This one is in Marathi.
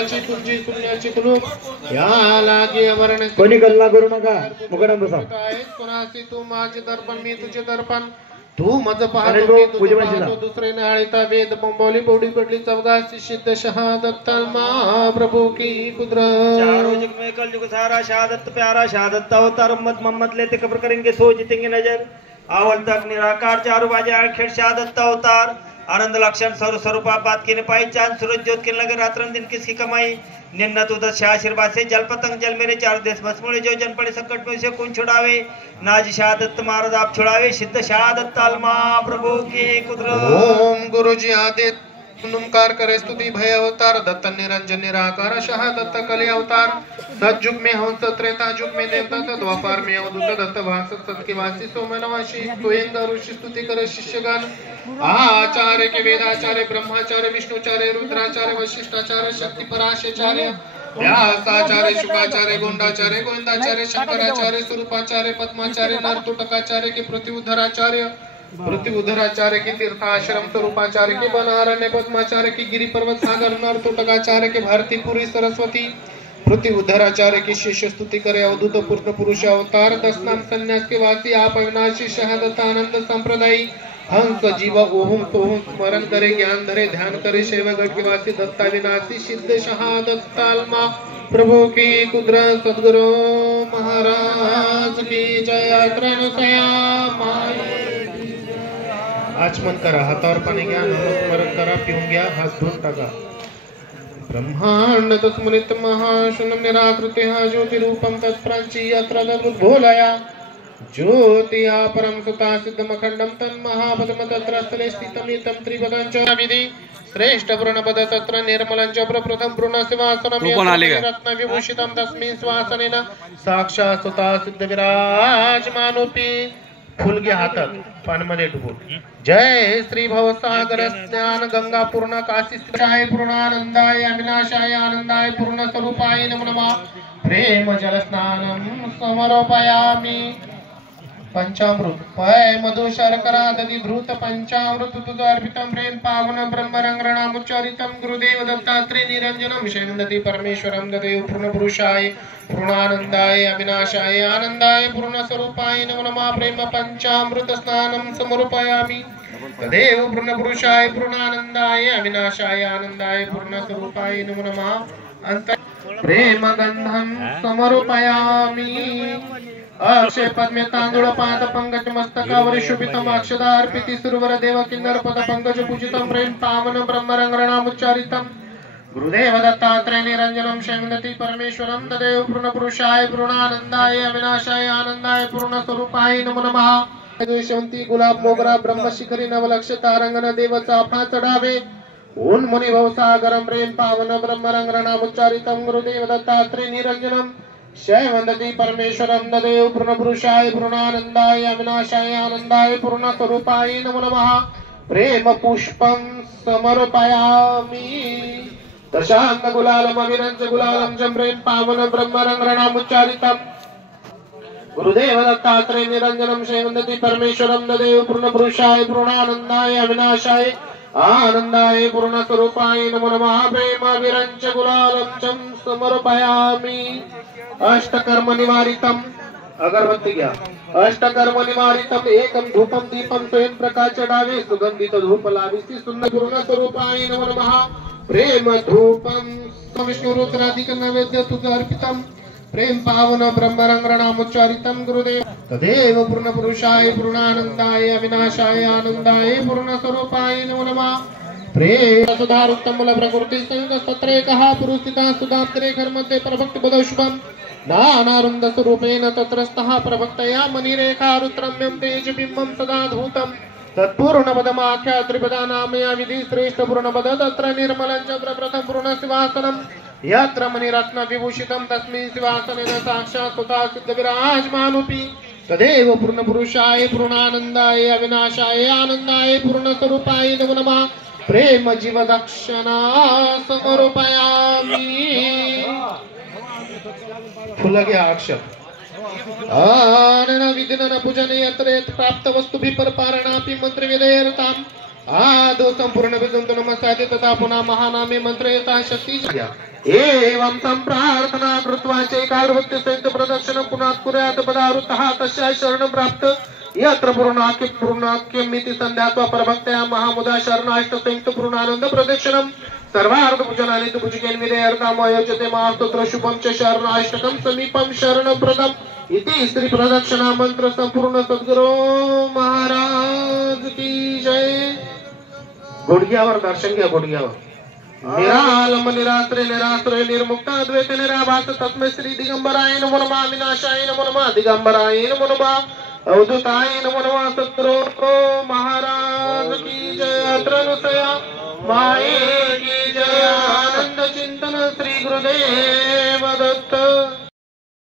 तुमची पुण्याची कुलूप या लागी अवरण कोणी गल्ला करू नका मुकदम बसा कोणाची तू माझे दर्पण मी तुझे दर्पण तू मज पाहतो मी तुझे पाहतो दुसरे नाळीता वेद बोंबवली बोडी पडली चौदासी सिद्ध शहादत तलमा प्रभु की कुदरत चारों जुग में कल जुग सारा शहादत प्यारा शहादत अवतार उम्मत मोहम्मद लेते कब्र करेंगे सो जीतेंगे नजर आवल तक निराकार चारों बाजे आखिर शहादत अवतार आनंद लक्षण सर्व स्वरूपा बात के पाई चांद सूरज ज्योत के लगे रात दिन किसकी कमाई निन्नत उदत शाह आशीर्वाद से जल पतंग जल मेरे चार देश बसमुड़े जो जन पड़े संकट में से कौन छुड़ावे नाज शहादत महाराज आप छुड़ावे सिद्ध शहादत तालमा प्रभु की कुदरत ओम गुरु जी आदित नुमकार करे स्तुति भय अवतार दत्त निरंजन निराकार शहादत्त कली अवतार सतयुग में हंस त्रेता युग में देवदत्त द्वापर में अवधूत दत्त भास सत्किवासी सोमनवासी स्वयं ऋषि स्तुति करे शिष्यगण आचार्य के वेदाचार्य ब्रह्माचार्य विष्णुचार्य रुद्राचार्य वशिष्ठाचार्य शक्ति पराशाचार्य व्यासाचार्य शुकाचार्य गोंडाचार्य गोविंदाचार्य शंकराचार्य स्वरूपाचार्य पद्माचार्य नरतुटकाचार्य के पृथ्वी उधराचार्य की तीर्थाश्रम स्वरूपाचार्य के बनारण्य पद्माचार्य की गिरि पर्वत सागर नरतुटकाचार्य के भारतीपुरी सरस्वती पृथ्वी उधराचार्य की शिष्य स्तुति करे अवधूत पूर्ण पुरुष अवतार 10 नाम संन्यास के वासी आप अविनाशी शहादत आनंद संप्रदायी हंस जीव ओहम सोहम स्मरण करे ज्ञान धरे ध्यान करे शैवगढ़ के वासी दत्ता विनाशी सिद्ध शहादत तालमा प्रभु की कुदरत सदगुरु महाराज की जय त्रैलोक्या आचमन करा हातावर पाणी घ्या स्मरण करा पिऊन घ्या हात धुवून टाका ब्रह्मांड तस्मृत महाशून्यं निराकृते ज्योति रूपम तत्प्राची यत्र तद्भोलया ज्योतिया परम सुता सिद्धम खंडम तन्महापदम तत्र स्थले स्थितं नितं त्रिपदं च विधि श्रेष्ठ प्रणपद तत्र निर्मलं च प्रप्रथम प्रणसिंहासनं रत्न विभूषितं तस्मिन् स्वासनेन साक्षात् सुता सिद्ध विराजमानोपि फुल घ्या हातात पानमध्ये डुबून जय श्री भवसागर ज्ञान गंगा पूर्ण काशी स्थिराय पूर्णानंदाय अविनाशाय आनंदाय पूर्ण स्वरूपाय नमो नमः प्रेम जल स्नानं समर्पयामि पंचामृत पय मधु शर्करा दधि धृत पंचामृत तुझ अर्पितं प्रेम पावन ब्रह्मरंगणामुच्चारितं गुरुदेव दत्तात्रेय निरंजनं शैवनदी परमेश्वरं ददेव पूर्ण पुरुषाय पूर्णानंदाय अविनाशाय आनंदाय पूर्ण स्वरूपाय नमो नमः प्रेम पंचामृत स्नानं समर्पयामि तदेव पूर्ण पुरुषाय पूर्णानंदाय अविनाशाय आनंदाय पूर्ण स्वरूपाय नमो नमः अंत प्रेम गंधं समर्पयामि अक्षय पद्मे तांदूळ पाद पंकज मस्तकावर शुभितम अक्षदार्पिति सुरवर देव किन्नर पद पंकज पूजितम प्रेम पावन ब्रह्मरंगणामुच्चारितम गुरुदेव दत्तात्रेय निरंजनम शैवनती परमेश्वरं तदेव पूर्ण पुरुषाय पूर्णानंदाय अविनाशाय आनंदाय पूर्ण स्वरूपाय नमो नमः द्वेषवंती गुलाब मोगरा ब्रह्मशिखरी नवलक्ष तारंगण देव चाफा चढावे ऊन मुनि भवसागरम प्रेम पावन ब्रह्मरंगणामुच्चारितम गुरुदेव दत्तात्रेय निरंजनम शैवनदी परमेश्वरं तदेव पूर्ण पुरुषाय पूर्णानंदाय अविनाशाय आनंदाय पूर्ण स्वरूपाय नमो नमः प्रेम पुष्पं समर्पयामि दशांग गुलालम अविरंज गुलालम च प्रेम पावन ब्रह्मरंगणामुच्चारितम गुरुदेव दत्तात्रेय निरंजनम शैवनदी परमेश्वरं तदेव पूर्ण पुरुषाय पूर्णानंदाय अविनाशाय आनंदाय पूर्ण स्वरूपाय नमो नमः प्रेम विरंच गुलालम च समर्पयामि अष्टकर्म निवारितम अगरबत्ती घ्या अष्टकर्म निवारितम एकम धूपम दीपम स्वयं प्रकाश चढ़ावे सुगंधित धूप लाभिसी सुंदर पूर्ण स्वरूपाय नमो नमः प्रेम धूपम विष्णु रुद्राधिक नैवेद्य तुझ अर्पितम प्रेम पावन ब्रह्मरंगणामुच्चारितम गुरुदेव तदेव पूर्ण पुरुषाय पूर्णानंदाय अविनाशाय आनंदाय पूर्ण स्वरूपाय नमो नमः प्रेम सुधार उत्तम मूल प्रकृती संयुक्त सत्रे कहा पुरुषिता सुधात्रे घर मध्ये प्रभक्त बद शुभम नानारुंद स्वरूपेण तत्रस्थः प्रभक्तया मणिरेखा रुद्रम्यं तेजबिंबं सदा धूतं तत्पूर्ण पदमाख्या त्रिपदा नामया विधि श्रेष्ठ पूर्ण पद तत्र निर्मलं च प्रप्रथम पूर्ण शिवासनं यत्र मणिरत्न विभूषितं तस्मिन् शिवासनेन साक्षात् सुता सिद्ध विराजमानोऽपि तदेव पूर्ण पुरुषाय पूर्णानंदाय अविनाशाय आनंदाय पूर्ण स्वरूपाय नमो नमः प्रेम जीव दक्षिणा समर्पयामि फुल घ्या अक्षर आनन विघ्न पूजन यत्र प्राप्त वस्तु विपरपारणापि मंत्र विदयरताम आदो संपूर्ण विजंतो नमस्ते तथा पुन्हा महानामे मंत्र यथा शक्ती घ्या एवं संप्रार्थना कृत्वा चैकालवृत्ति सहित प्रदक्षिणं पुनः कुर्यात् पदावृतः तस्या शरणं प्राप्त यत्र पूर्णाख्यमिति संध्यात्वा परभक्त्या महामुदा शरणाष्ट संयुक्त पूर्णानंद प्रदक्षिणं सर्वार्थ पूजनानि तु पूजकेन विधेयर्थम आयोज्यते महास्तोत्र शुभं च शरणाष्टकं समीपं शरणप्रदम् इति श्री प्रदक्षिणा मंत्र संपूर्ण सद्गुरु महाराज की जय। गुडघ्यावर दर्शन घ्या, गुडघ्यावर। निरालंब निराश्रय निराश्रय निर्मुक्त अद्वैत निराभास तस्मै श्री दिगंबराय नमो नमः विनाशाय नमो नमः दिगंबराय नमो नमः अवधूताय नमो नमः सद्गुरु महाराज की जय। अत्रनुसया माये की जय। आनंद चिंतन श्री गुरुदेव दत्त।